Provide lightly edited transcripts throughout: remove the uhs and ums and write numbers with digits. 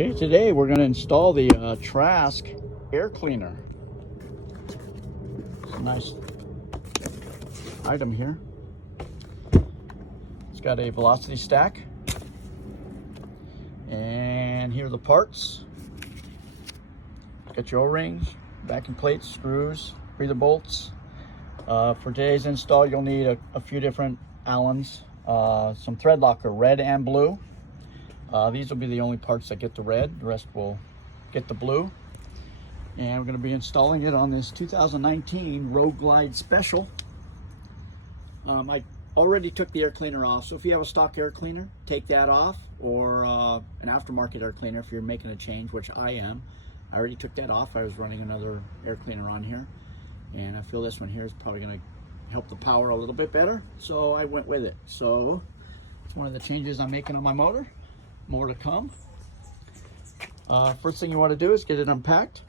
Okay, today we're going to install the Trask air cleaner. It's a nice item here. It's got a velocity stack, and here are the parts. It's got your O-rings, backing plates, screws, breather bolts. For today's install, you'll need a few different Allens, some thread locker, red and blue. These will be the only parts that get the red. The rest will get the blue. And we're going to be installing it on this 2019 Road Glide Special. I already took the air cleaner off, so if you have a stock air cleaner, take that off, or an aftermarket air cleaner if you're making a change, which I am. I already took that off. I was running another air cleaner on here, and I feel this one here is probably going to help the power a little bit better, so I went with it. So it's one of the changes I'm making on my motor. More to come. First thing you want to do is get it unpacked.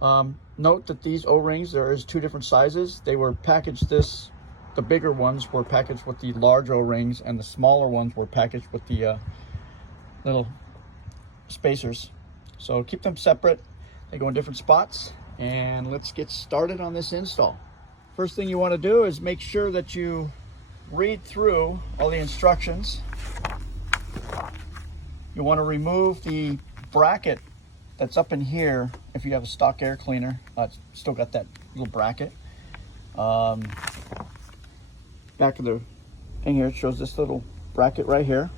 Note that these O-rings, there is two different sizes. They were packaged the bigger ones were packaged with the large O-rings, and the smaller ones were packaged with the little spacers. So keep them separate. They go in different spots, and let's get started on this install. First thing you want to do is make sure that you read through all the instructions. You want to remove the bracket that's up in here if you have a stock air cleaner. It's still got that little bracket. Back of the thing here, it shows this little bracket right here.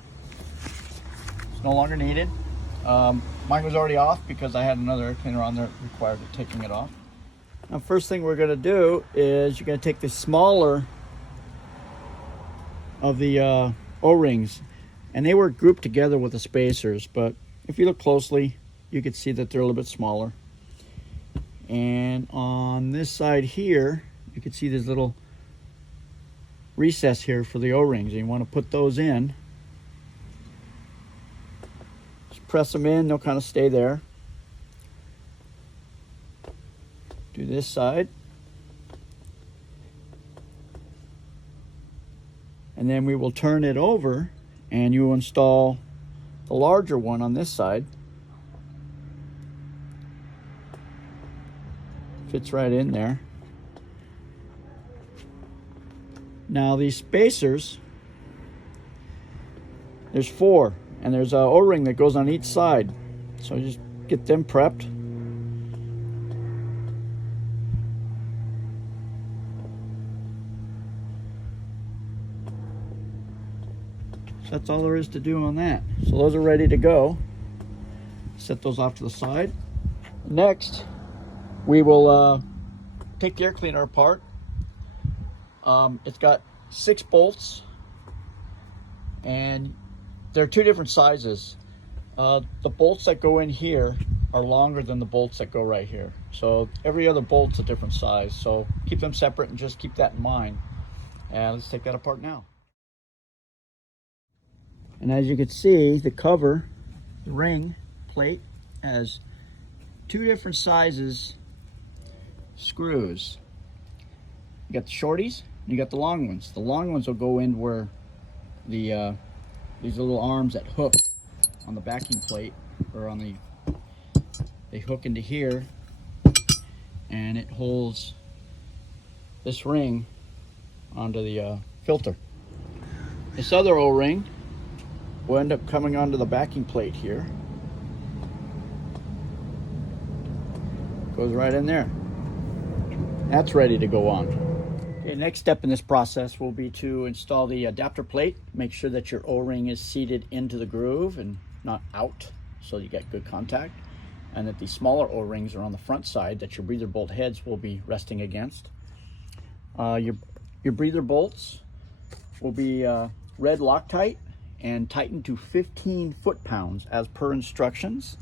It's no longer needed. Mine was already off because I had another air cleaner on there that required taking it off. Now, first thing we're going to do is you're going to take the smaller of the O-rings. And they were grouped together with the spacers, but if you look closely, you can see that they're a little bit smaller. And on this side here, you can see this little recess here for the O-rings, and you want to put those in. Just press them in, they'll kind of stay there. Do this side. And then we will turn it over, and you install the larger one on this side. Fits right in there. Now these spacers, there's 4, and there's an O-ring that goes on each side. So just get them prepped. That's all there is to do on that. So those are ready to go. Set those off to the side. Next, we will take the air cleaner apart. It's got 6 bolts, and there are 2 different sizes. The bolts that go in here are longer than the bolts that go right here. So every other bolt's a different size. So keep them separate and just keep that in mind. And let's take that apart now. And as you can see, the cover, the ring plate, has 2 different sizes screws. You got the shorties, and you got the long ones. The long ones will go in where the these little arms that hook on the backing plate, or on the, they hook into here, and it holds this ring onto the filter. This other O-ring will end up coming onto the backing plate here. Goes right in there. That's ready to go on. Okay, next step in this process will be to install the adapter plate. Make sure that your O-ring is seated into the groove and not out, so you get good contact, and that the smaller O-rings are on the front side that your breather bolt heads will be resting against. Your breather bolts will be red Loctite and tightened to 15 foot-pounds as per instructions.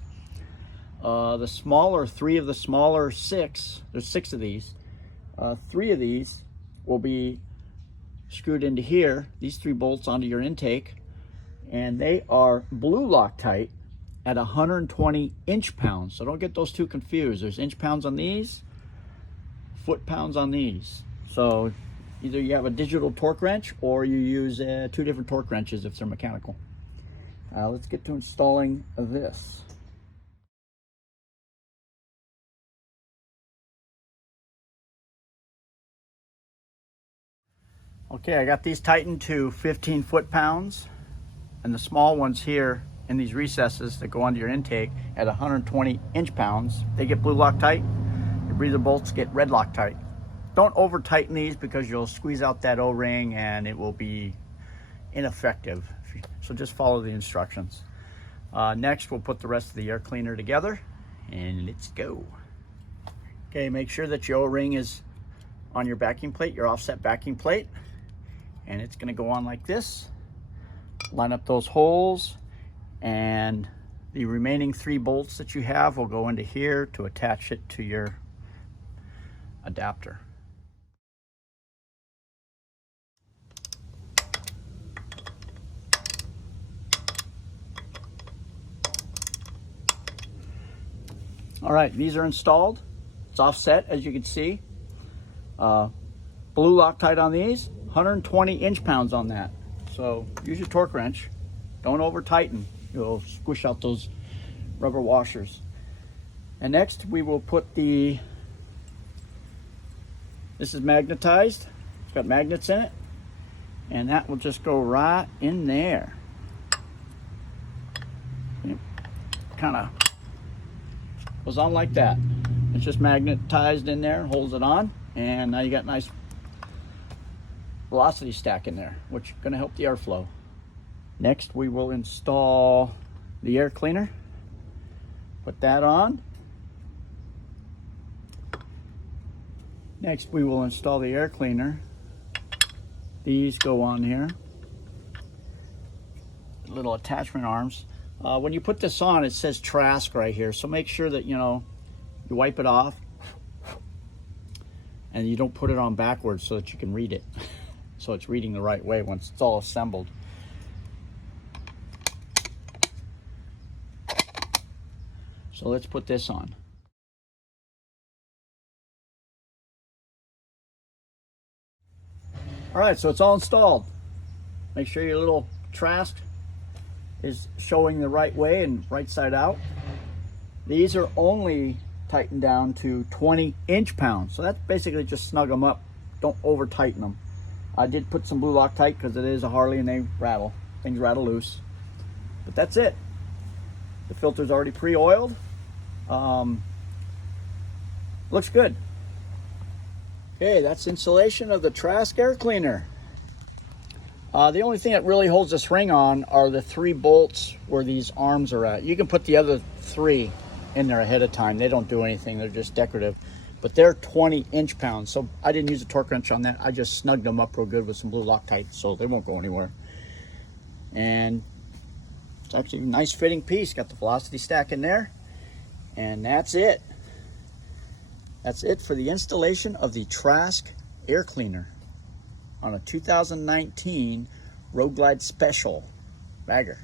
The smaller 3 of the smaller 6, there's 6 of these, 3 of these will be screwed into here, these 3 bolts onto your intake, and they are blue Loctite at 120 inch-pounds. So don't get those 2 confused. There's inch-pounds on these, foot-pounds on these. So either you have a digital torque wrench, or you use 2 different torque wrenches if they're mechanical. Let's get to installing this. Okay, I got these tightened to 15 foot-pounds, and the small ones here in these recesses that go onto your intake at 120 inch-pounds, they get blue Loctite. Your breather bolts get red Loctite. Don't over tighten these because you'll squeeze out that O-ring and it will be ineffective. So just follow the instructions. Next, we'll put the rest of the air cleaner together and let's go. Okay, make sure that your O-ring is on your backing plate, your offset backing plate, and it's gonna go on like this. Line up those holes, and the remaining 3 bolts that you have will go into here to attach it to your adapter. All right, these are installed. It's offset, as you can see. Blue Loctite on these, 120 inch-pounds on that. So use your torque wrench. Don't over tighten. You'll squish out those rubber washers. And next we will put this is magnetized. It's got magnets in it. And that will just go right in there. Kind of goes on like that. It's just magnetized in there, holds it on, and now you got nice velocity stack in there, which is going to help the airflow. Next, we will install the air cleaner. Put that on. Next, we will install the air cleaner. These go on here. Little attachment arms. When you put this on, it says Trask right here, so make sure that you wipe it off and you don't put it on backwards so that you can read it. So it's reading the right way once it's all assembled. So let's put this on. All right, so it's all installed. Make sure your little Trask is showing the right way and right side out. These are only tightened down to 20 inch-pounds. So that's basically just snug them up. Don't over tighten them. I did put some blue Loctite because it is a Harley and they rattle. Things rattle loose. But that's it. The filter's already pre-oiled. Looks good. Okay, that's installation of the Trask air cleaner. The only thing that really holds this ring on are the 3 bolts where these arms are at. You can put the other 3 in there ahead of time. They don't do anything, they're just decorative. But they're 20 inch-pounds, so I didn't use a torque wrench on that. I just snugged them up real good with some blue Loctite so they won't go anywhere. And it's actually a nice fitting piece. Got the velocity stack in there. And that's it. That's it for the installation of the Trask air cleaner on a 2019 Road Glide Special bagger.